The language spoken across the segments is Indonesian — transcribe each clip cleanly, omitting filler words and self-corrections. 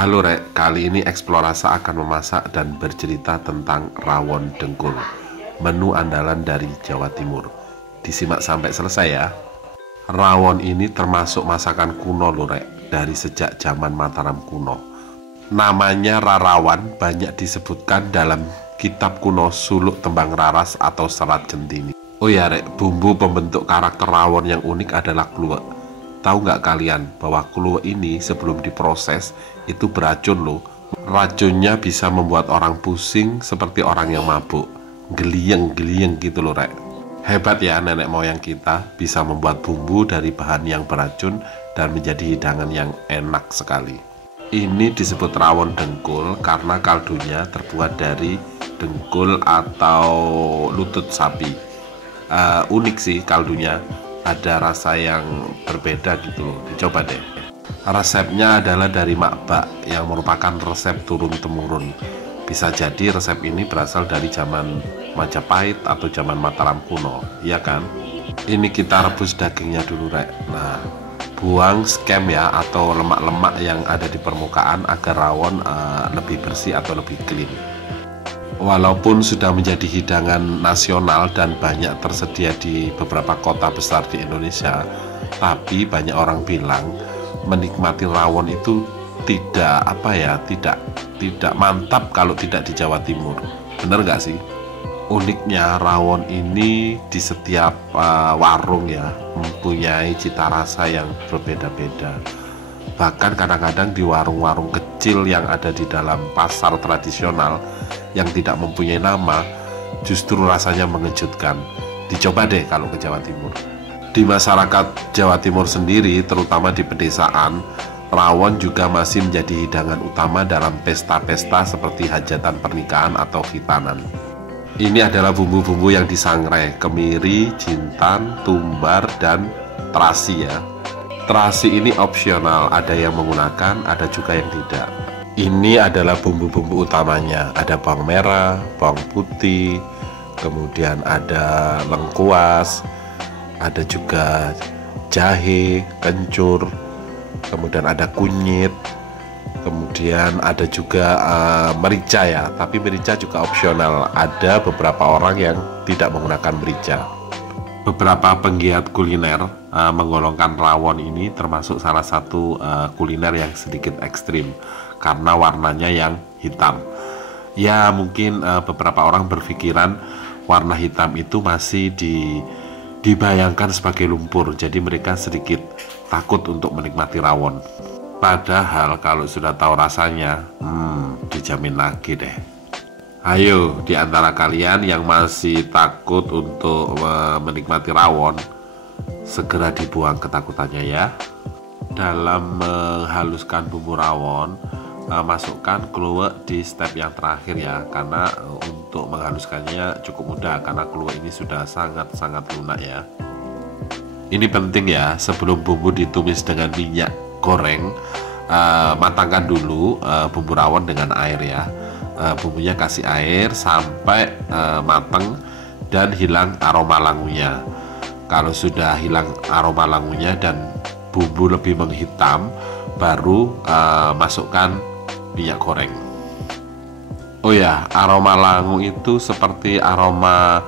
Halo Rek, kali ini Eksplorasa akan memasak dan bercerita tentang rawon dengkul, menu andalan dari Jawa Timur. Disimak sampai selesai ya. Rawon ini termasuk masakan kuno loh Rek, dari sejak zaman Mataram kuno. Namanya rarawan banyak disebutkan dalam kitab kuno Suluk Tembang Raras atau Serat Centini. Oh ya Rek, bumbu pembentuk karakter rawon yang unik adalah kluwek. Tahu nggak kalian bahwa kluwek ini sebelum diproses itu beracun loh. Racunnya bisa membuat orang pusing seperti orang yang mabuk. Geliyeng-geliyeng gitu loh Rek. Hebat ya nenek moyang kita bisa membuat bumbu dari bahan yang beracun dan menjadi hidangan yang enak sekali. Ini disebut rawon dengkul karena kaldunya terbuat dari dengkul atau lutut sapi. Unik sih kaldunya, ada rasa yang berbeda gitu loh. Dicoba deh. Resepnya adalah dari makbak yang merupakan resep turun-temurun. Bisa jadi resep ini berasal dari zaman Majapahit atau zaman Mataram kuno, iya kan? Ini kita rebus dagingnya dulu Rek. Nah, buang skem ya atau lemak-lemak yang ada di permukaan agar rawon lebih bersih atau lebih clean. Walaupun sudah menjadi hidangan nasional dan banyak tersedia di beberapa kota besar di Indonesia, tapi banyak orang bilang menikmati rawon itu tidak mantap kalau tidak di Jawa Timur. Bener nggak sih? Uniknya rawon ini di setiap warung ya mempunyai cita rasa yang berbeda-beda. Bahkan kadang-kadang di warung-warung kecil yang ada di dalam pasar tradisional yang tidak mempunyai nama, justru rasanya mengejutkan. Dicoba deh kalau ke Jawa Timur. Di masyarakat Jawa Timur sendiri, terutama di pedesaan, rawon juga masih menjadi hidangan utama dalam pesta-pesta seperti hajatan pernikahan atau khitanan. Ini adalah bumbu-bumbu yang disangrai, kemiri, jintan, tumbar, dan terasi ya. Terasi ini opsional, ada yang menggunakan, ada juga yang tidak. Ini adalah bumbu-bumbu utamanya, ada bawang merah, bawang putih, kemudian ada lengkuas, ada juga jahe, kencur, kemudian ada kunyit, kemudian ada juga merica ya, tapi merica juga opsional, ada beberapa orang yang tidak menggunakan merica. Beberapa penggiat kuliner menggolongkan rawon ini termasuk salah satu kuliner yang sedikit ekstrim karena warnanya yang hitam. Ya mungkin beberapa orang berpikiran warna hitam itu masih dibayangkan sebagai lumpur, jadi mereka sedikit takut untuk menikmati rawon. Padahal kalau sudah tahu rasanya, dijamin lagi deh. Ayo, di antara kalian yang masih takut untuk menikmati rawon, segera dibuang ketakutannya ya. Dalam menghaluskan bumbu rawon, masukkan kluwek di step yang terakhir ya, karena untuk menghaluskannya cukup mudah karena kluwek ini sudah sangat-sangat lunak ya. Ini penting ya, sebelum bumbu ditumis dengan minyak goreng, matangkan dulu bumbu rawon dengan air ya. Bumbunya kasih air sampai matang dan hilang aroma langunya. Kalau sudah hilang aroma langunya dan bumbu lebih menghitam, baru masukkan minyak goreng. Oh ya, aroma langu itu seperti aroma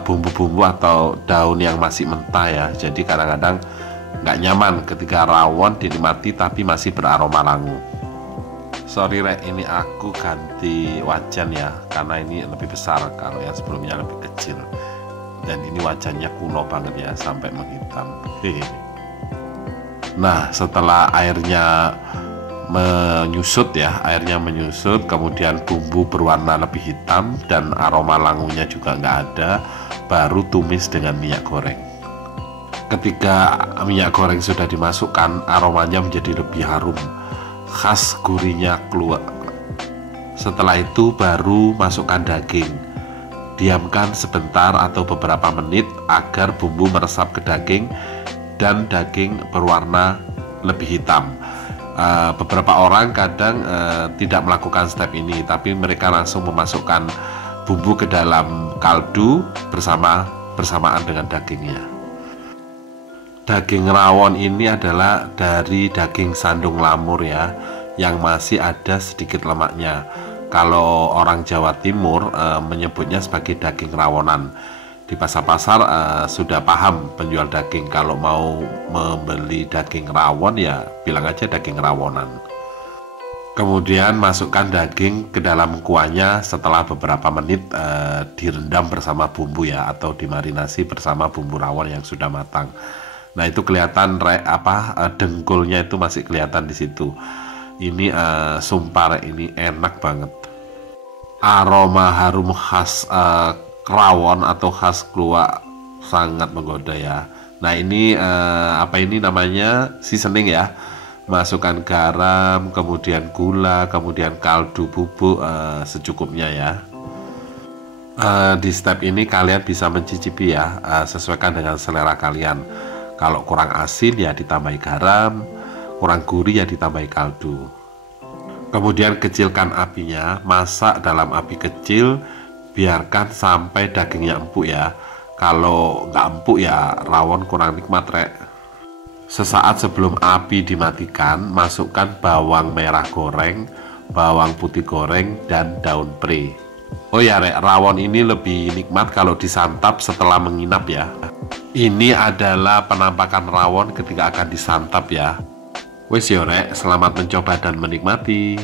bumbu-bumbu atau daun yang masih mentah ya. Jadi kadang-kadang nggak nyaman ketika rawon dinikmati tapi masih beraroma langu. Sorry Rek, ini aku ganti wajan ya, karena ini lebih besar, kalau yang sebelumnya lebih kecil. Dan ini wajannya kuno banget ya, sampai menghitam. Nah, setelah airnya menyusut ya, kemudian bumbu berwarna lebih hitam dan aroma langunya juga nggak ada, baru tumis dengan minyak goreng. Ketika minyak goreng sudah dimasukkan, aromanya menjadi lebih harum, khas gurihnya kluwek. Setelah itu baru masukkan daging. Diamkan sebentar atau beberapa menit agar bumbu meresap ke daging dan daging berwarna lebih hitam. Beberapa orang kadang tidak melakukan step ini, tapi mereka langsung memasukkan bumbu ke dalam kaldu bersamaan dengan dagingnya. Daging rawon ini adalah dari daging sandung lamur ya. yang masih ada sedikit lemaknya. Kalau orang Jawa Timur menyebutnya sebagai daging rawonan. Di pasar-pasar sudah paham penjual daging, kalau mau membeli daging rawon ya bilang aja daging rawonan. Kemudian masukkan daging ke dalam kuahnya setelah beberapa menit direndam bersama bumbu ya, atau dimarinasi bersama bumbu rawon yang sudah matang. Nah itu kelihatan dengkulnya itu masih kelihatan di situ. Ini sumpah ini enak banget. Aroma harum khas rawon atau khas kluwak sangat menggoda ya. Nah ini ini namanya seasoning ya. Masukkan garam, kemudian gula, kemudian kaldu bubuk secukupnya ya. Di step ini kalian bisa mencicipi ya, sesuaikan dengan selera kalian. Kalau kurang asin ya ditambahi garam, kurang gurih ya ditambahi kaldu. Kemudian kecilkan apinya, masak dalam api kecil, biarkan sampai dagingnya empuk ya. Kalau nggak empuk ya rawon kurang nikmat rek. Sesaat sebelum api dimatikan, masukkan bawang merah goreng, bawang putih goreng, dan daun pre. Oh ya rek, rawon ini lebih nikmat kalau disantap setelah menginap ya. Ini adalah penampakan rawon ketika akan disantap ya. Wes yo rek, selamat mencoba dan menikmati.